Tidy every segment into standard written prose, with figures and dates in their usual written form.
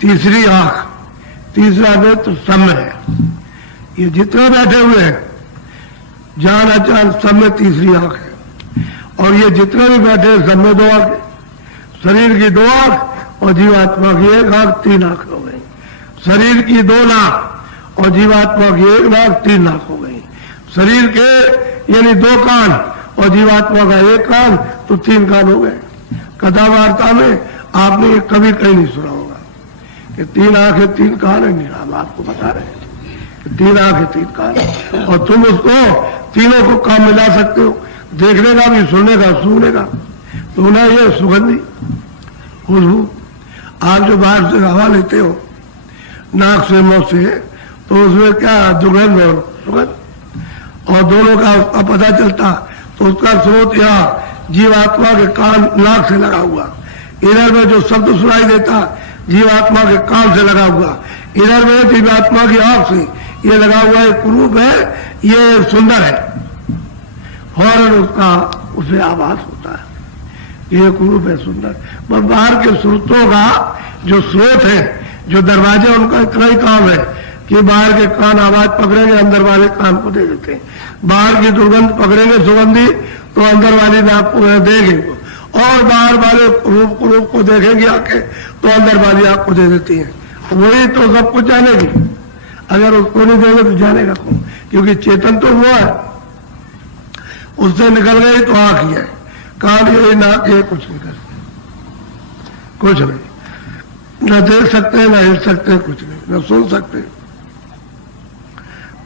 तीसरी आंख, तीसरा नेत्र सब में है। ये जितने बैठे हुए हैं जान अचान सब में तीसरी आंख है। और ये जितने भी बैठे हैं सब में दो आंख, शरीर की दो आंख और जीवात्मा की एक आंख, तीन आंख हो गई। शरीर की दो नाक और जीवात्मा की एक नाक, तीन नाक हो गई। शरीर के यानी दो कान और जीवात्मा का एक कान, तो तीन कान हो गए। कथा वार्ता में आपने ये कभी कहीं नहीं सुना होगा कि तीन आंखें तीन कान है। नहीं, हम आपको बता रहे हैं कि तीन आंखें तीन कान है। और तुम उसको तीनों को काम मिला सकते हो, देखने का भी, सुनने का, सूंघने का। तो ना ये सुगंधी खुशबू, आप जो बाहर से हवा लेते हो नाक से मुंह से, तो उसमें क्या दुर्गंध और सुगंध, और दोनों का पता चलता। तो उसका स्रोत यहाँ जीवात्मा के कान नाक से लगा हुआ, इधर में जो शब्द सुनाई देता जीवात्मा के कान से लगा हुआ, इधर में जीवात्मा की आंख से ये लगा हुआ एक रूप है, ये सुंदर है। फौरन उसका उसे आभास होता है ये रूप है सुंदर। पर बाहर के स्रोतों का जो स्रोत है, जो दरवाजे, उनका इतना ही काम है कि बाहर के कान आवाज पकड़ेंगे, अंदर वाले कान को दे देते हैं। बाहर की दुर्गंध पकड़ेंगे सुगंधी, तो अंदर वाली नाक को देंगे, और बाहर वाले रूप को देखेंगे आके, तो अंदर वाली आंख को दे देती है। वही तो सब कुछ जानेगी। अगर उसको नहीं देंगे तो जानेगा कौन? क्योंकि चेतन तो हुआ है, उससे निकल गई तो आंख ही है, कान ये, नाक ये, कुछ नहीं करते, कुछ नहीं। न देख सकते, न हिल सकते, कुछ नहीं, न सुन सकते,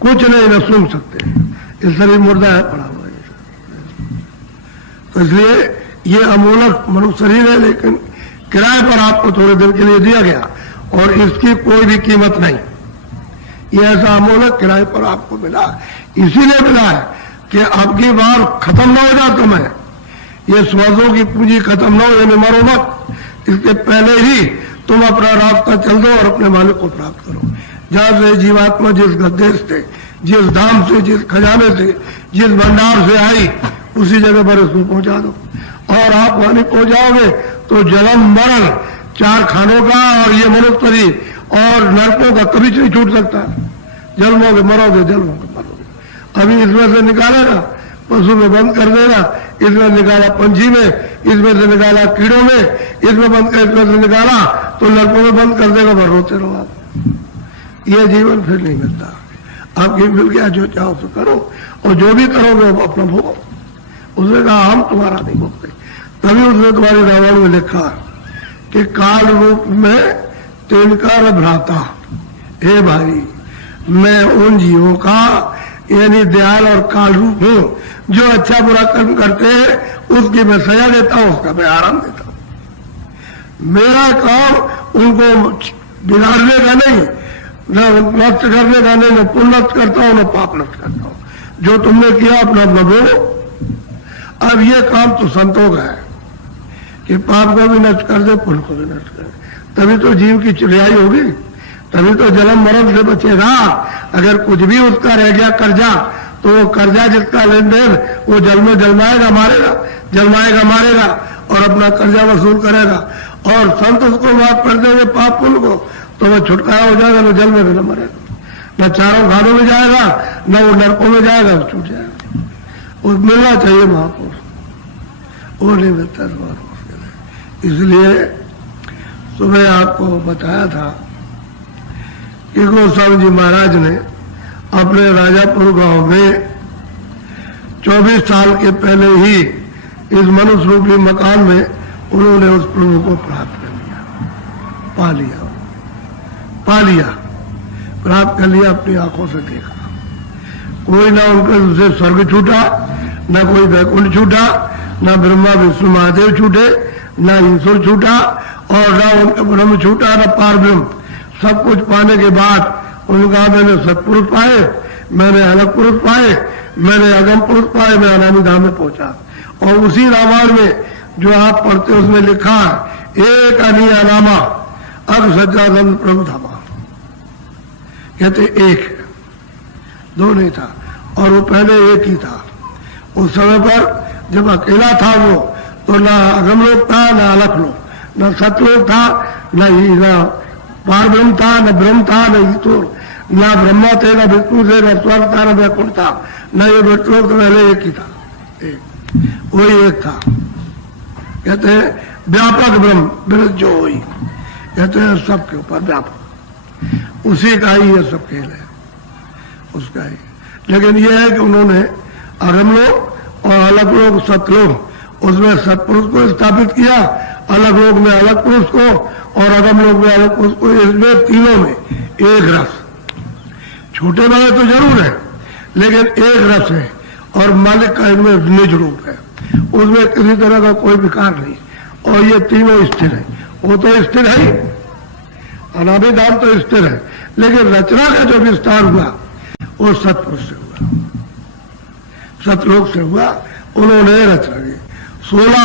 कुछ नहीं, न सुन सकते। इस शरीर मुर्दा है, पड़ा हुआ है। तो इसलिए ये अमूलक मनुष्य शरीर है, लेकिन किराए पर आपको थोड़े दिन के लिए दिया गया और इसकी कोई भी कीमत नहीं। ये ऐसा अमूलक किराए पर आपको मिला, इसीलिए मिला है कि आपकी बार खत्म ना हो जाए तुम्हें, ये स्वर्गों की पूंजी खत्म ना हो, यानी मरो मत। इसके पहले ही तुम अपना रास्ता चल दो और अपने मालिक को प्राप्त करो। जहां से जीवात्मा जिस गद्देश से, जिस धाम से, जिस खजाने से, जिस भंडार से आई, उसी जगह पर इसको पहुंचा दो। और आप वहां पहुंच जाओगे तो जन्म मरण चार खानों का और ये मनुष्य शरीर और नरकों का कभी नहीं छूट सकता। जन्मोगे मरोगे, जन्मोगे मरोगे। अभी इसमें से निकालेगा, पशु में बंद कर देगा, इसमें निकाला पंछी में, इसमें से निकाला कीड़ों में, इसमें बंद कर, इसमें से निकाला तो नरकों में बंद कर देगा, पर रोते रहो आप। ये जीवन फिर नहीं मिलता। आपकी मिल गया, जो चाहो तो करो, और जो भी करोगे वो अपना भोगो। उसने कहा हम तुम्हारा नहीं भोगते। तभी उसने तुम्हारी रावण में लिखा कि काल रूप में तिनकर भ्राता, हे भाई मैं उन जीवों का यानी दयाल और काल रूप हूं जो अच्छा बुरा कर्म करते हैं, उसकी मैं सजा देता हूं, उसका मैं आराम देता हूं। मेरा काम उनको बिगाड़ने का नहीं, न नष्ट करने का नहीं, न पुण्य नष्ट करता हूं, न पाप नष्ट करता हूं। जो तुमने किया अपना भोगो। अब ये काम तो संतों का है कि पाप को भी नष्ट कर दे, पुण्य को भी नष्ट कर दे, तभी तो जीव की चुड़ियाई होगी, तभी तो जन्म मरण से बचेगा। अगर कुछ भी उसका रह गया कर्जा, तो वो कर्जा जिसका लेन देन वो जल में जलमाएगा मारेगा, जलमाएगा मारेगा और अपना कर्जा वसूल करेगा। और संत उसको माफ कर देंगे पाप पुण्य को, तो वह छुटकारा हो जाएगा, न जल में भी न मरेगा, न चारों खानों में जाएगा, न वो नरकों में जाएगा, वो छूट जाएगा। वो मिलना चाहिए महापुरुष, वो नहीं मिलता महापुरुष। इसलिए सुबह आपको बताया था कि गोस्वामी जी महाराज ने अपने राजापुर गांव में 24 साल के पहले ही इस मनुष्य रूपी मकान में उन्होंने उस प्रभु को प्राप्त कर लिया, पा लिया, प्राप्त कर लिया, अपनी आंखों से देखा। कोई ना उनके से स्वर्ग छूटा, ना कोई वैकुंठ छूटा, ना ब्रह्मा विष्णु महादेव छूटे, ना ईश्वर छूटा, और ना उनका ब्रह्म छूटा, ना पार ब्रह्म। सब कुछ पाने के बाद उनका मैंने सत्पुरुष पाए, मैंने अलग पुरुष पाए, मैंने अगम पुरुष पाए, मैं अनामी धाम में पहुंचा। और उसी रामायण में जो आप पढ़ते उसमें लिखा है एक अनिया नामा अग सज्जानंद प्रभु धामा, कहते एक, दो नहीं था, और वो पहले एक ही था। उस समय पर जब अकेला था वो, तो ना अगम लोक था, ना अलग लोक, ना सतलोक था, ना पार ब्रह्म था, न ब्रह्म था, न ईश्वर, न ब्रह्मा थे, न विष्णु थे, न स्वर्ग था, न वैकुंठ था, न ये विष्णु तो पहले एक ही था, एक वही एक था। कहते हैं व्यापक ब्रह्म विरुद्ध जो हुई, कहते हैं सबके ऊपर व्यापक, उसी का ही ये सब खेल है, उसका ही। लेकिन ये है कि उन्होंने अगम लोग और अलग लोग सतलोक, उसमें सतपुरुष को स्थापित किया, अलग लोग में अलग पुरुष को और अगम लोग में अलग पुरुष को। इसमें तीनों में एक रस, छोटे बड़े तो जरूर है लेकिन एक रस है, और मालिक का इनमें निज रूप है, उसमें किसी तरह का कोई विकार नहीं, और ये तीनों स्थिर है। वो तो स्थिर है ही, अनादिधाम तो स्थिर है, लेकिन रचना का जो विस्तार हुआ वो सतपुरुष से हुआ, सतलोक से हुआ। उन्होंने रचना की 16,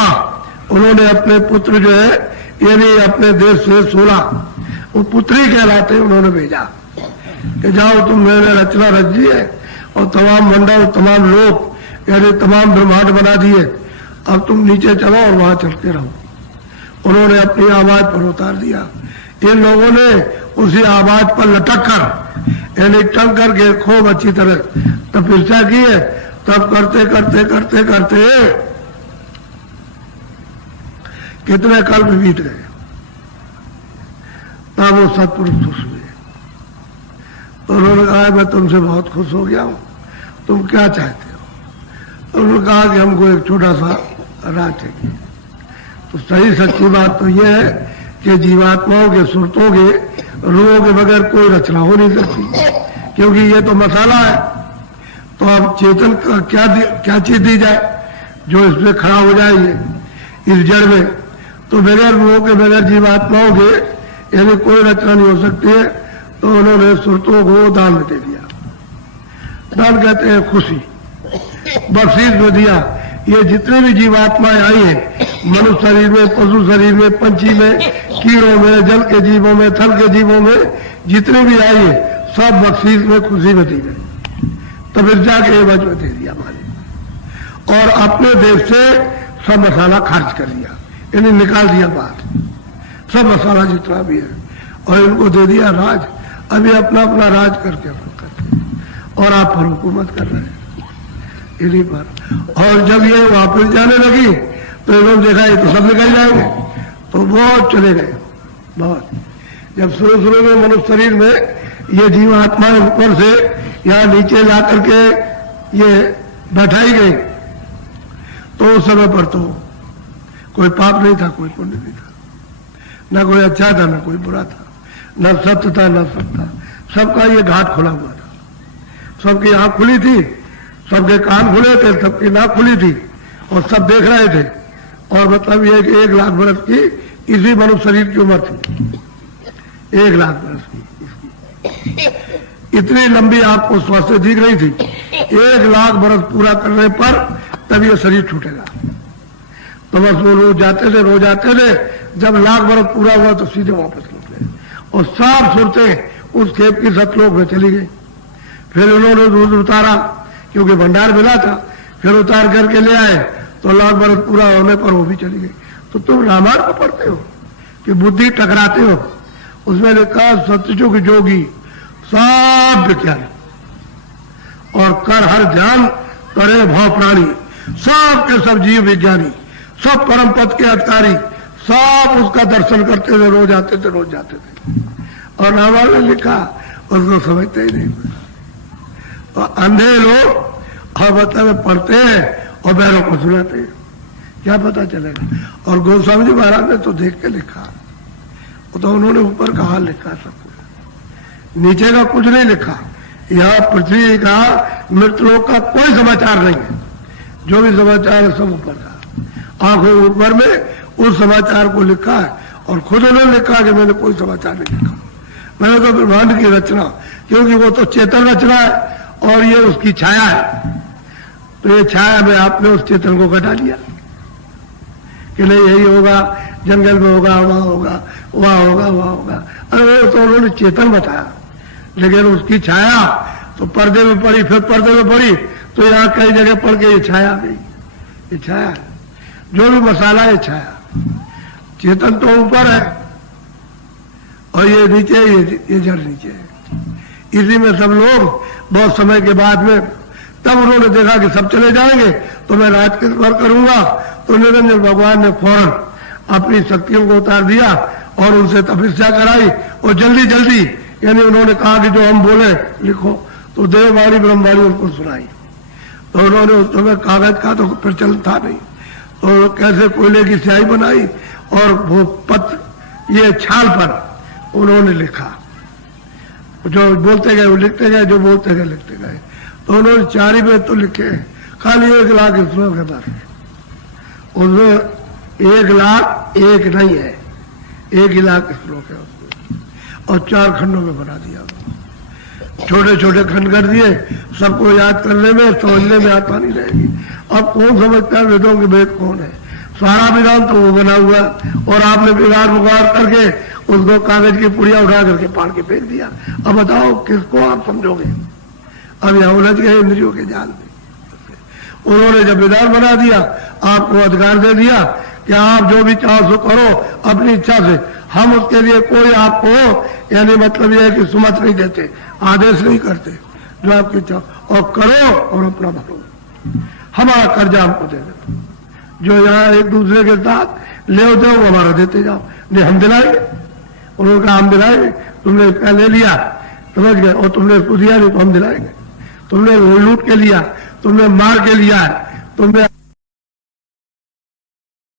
उन्होंने अपने पुत्र जो है यानी अपने देश से 16 वो पुत्री कहलाते उन्होंने भेजा कि जाओ तुम, मैंने रचना रच दी है और तमाम मंडल, तमाम लोक यानी तमाम ब्रह्मांड बना दिए, अब तुम नीचे चलो और वहां चलते रहो। उन्होंने अपनी आवाज पर उतार दिया। इन लोगों ने उसी आवाज पर लटक कर यानी टंग करके खूब अच्छी तरह तपस्या की है। तब करते करते करते करते कितने कल्प बीत गए, तब वो सतपुरुष खुश हुए। तो उन्होंने कहा मैं तुमसे बहुत खुश हो गया हूं, तुम क्या चाहते हो? तो उन्होंने कहा कि हमको एक छोटा सा राज चाहिए। तो सही सच्ची बात तो यह है कि जीवात्माओं के, सुरतों के, रूहों के बगैर कोई रचना हो नहीं सकती, क्योंकि ये तो मसाला है। तो अब चेतन का क्या चीज दी जाए जो इसमें खड़ा हो जाएगी इस जड़ में? तो बगैर रूहों के, बगैर जीवात्माओं के यानी कोई रचना नहीं हो सकती है। तो उन्होंने सुरतों को दान में दे दिया। दान कहते हैं खुशी, बख्शीश में दिया। ये जितने भी जीवात्माएं आई हैं, मनुष्य शरीर में, पशु शरीर में, पंछी में, कीड़ों में, जल के जीवों में, थल के जीवों में, जितने भी आई है सब बख्शीश में, खुशी में दी गई। तपस्या के एवज में दे दिया मालिक, और अपने देश से सब मसाला खर्च कर दिया, यानी निकाल दिया बाहर, सब मसाला जितना भी है, और इनको दे दिया राज। अभी अपना अपना राज करके और आप पर हुकूमत कर रहे हैं इन्हीं पर। और जब ये वापस जाने लगी तो इन्होंने देखा ये तो सब निकल जाएंगे, तो बहुत चले गए, बहुत। जब शुरू में मनुष्य शरीर में ये जीवात्मा ऊपर से यहाँ नीचे ला करके ये बैठाई गई, तो उस समय पर तो कोई पाप नहीं था, कोई पुण्य नहीं था, न कोई अच्छा था, न कोई बुरा था, न सत्य था, न सत्य था। सबका ये घाट खुला हुआ था, सबकी आंख खुली थी, सबके कान खुले थे, सबकी नाक खुली थी, और सब देख रहे थे। और मतलब ये कि 1 लाख बरस की इसी मनुष्य शरीर की उम्र थी, 1 लाख बरस की। इतनी लंबी आपको स्वास्थ्य दिख रही थी। 1 लाख बरस पूरा करने पर तब ये शरीर छूटेगा। तो बस वो रोज जाते थे, जब 1 लाख बरस पूरा हुआ तो सीधे वापस निकले, और साफ सुरते उस खेप की सतलोक में चली गई। फिर उन्होंने दूध उतारा, क्योंकि भंडार मिला था, फिर उतार करके ले आए, तो 1 लाख बरस पूरा होने पर वो भी चली गई। तो तुम रामायण को पढ़ते हो कि बुद्धि टकराते हो? उसमें लिखा सत्यजुग जोगी सब विज्ञान और कर हर ध्यान करे भाव प्राणी, सब के सब जीव विज्ञानी, सब परम पद के अधिकारी, सब उसका दर्शन करते थे, रोज आते थे, रोज जाते थे। और रामायण ने लिखा उसको समझते ही नहीं। तो अंधे लोग और मतलब पढ़ते हैं और बैरों को सुनाते हैं, क्या पता चलेगा? और गोस्वामी जी महाराज ने तो देख के लिखा, तो उन्होंने ऊपर का हाल लिखा, सब कुछ, नीचे का कुछ नहीं लिखा। यहाँ पृथ्वी का, मृतलोक का कोई समाचार नहीं है, जो भी समाचार है सब ऊपर का। आंखों ऊपर में उस समाचार को लिखा है, और खुद उन्होंने लिखा कि मैंने कोई समाचार नहीं लिखा, मैंने तो ब्रह्मांड की रचना, क्योंकि वो तो चेतन रचना है और ये उसकी छाया है। तो ये छाया में आपने उस चेतन को घटा लिया कि नहीं यही होगा, जंगल में होगा, वहां होगा, वहां होगा, वहां होगा। अरे तो उन्होंने चेतन बताया, लेकिन उसकी छाया तो पर्दे में पड़ी, फिर पर्दे में पड़ी, तो यहाँ कई जगह पड़ के ये छाया आ गई। ये छाया है, जो भी मसाला है छाया, चेतन तो ऊपर है और ये नीचे, ये जड़ नीचे है। इसी में सब लोग बहुत समय के बाद में तब उन्होंने देखा कि सब चले जाएंगे तो मैं राज किस पर करूंगा, तो निरंजन भगवान ने फौरन अपनी शक्तियों को उतार दिया और उनसे तपस्या कराई और जल्दी जल्दी यानी उन्होंने कहा कि जो हम बोले लिखो, तो देववाणी ब्रह्मवाणी उनको सुनाई। तो उन्होंने उस समय कागज का तो प्रचलन था नहीं, तो कैसे कोयले की स्याही बनाई और वो पत्र ये छाल पर उन्होंने लिखा, जो बोलते गए वो लिखते गए, जो बोलते गए लिखते गए। तो उन्होंने 4 ही वेद तो लिखे, खाली 1 लाख श्लोक है बस। उसमें 1 लाख एक नहीं है, 1 लाख श्लोक है उसमें, और 4 खंडों में बना दिया। छोटे छोटे खंड कर दिए, सबको याद करने में समझने में आसानी रहेगी। अब कौन समझता है वेदों के वेद कौन है? सारा विधान तो वो बना हुआ, और आपने बिगाड़ बुगाड़ करके उसको कागज की पुड़िया उठा करके पाड़ के फेंक दिया। अब बताओ किसको आप समझोगे? अब यहाँ उलझ गए इंद्रियों के जाल में। उन्होंने जब विधान बना दिया, आपको अधिकार दे दिया कि आप जो भी चाहो सो करो अपनी इच्छा से, हम उसके लिए कोई आपको यानी मतलब यह है कि सुमत नहीं देते, आदेश नहीं करते, जो आपकी इच्छा और करो और अपना भरो, हमारा कर्जा हमको दे दो। जो यहाँ एक दूसरे के साथ ले होते हो वो हमारा देते जाओ, नहीं हम दिलाएंगे। उन्होंने कहा हम दिलाएंगे, तुमने क्या ले लिया समझ गए, और तुमने इसको दिया नहीं तो हम दिलाएंगे। तुमने लूट के लिया, तुमने मार के लिया, तुमने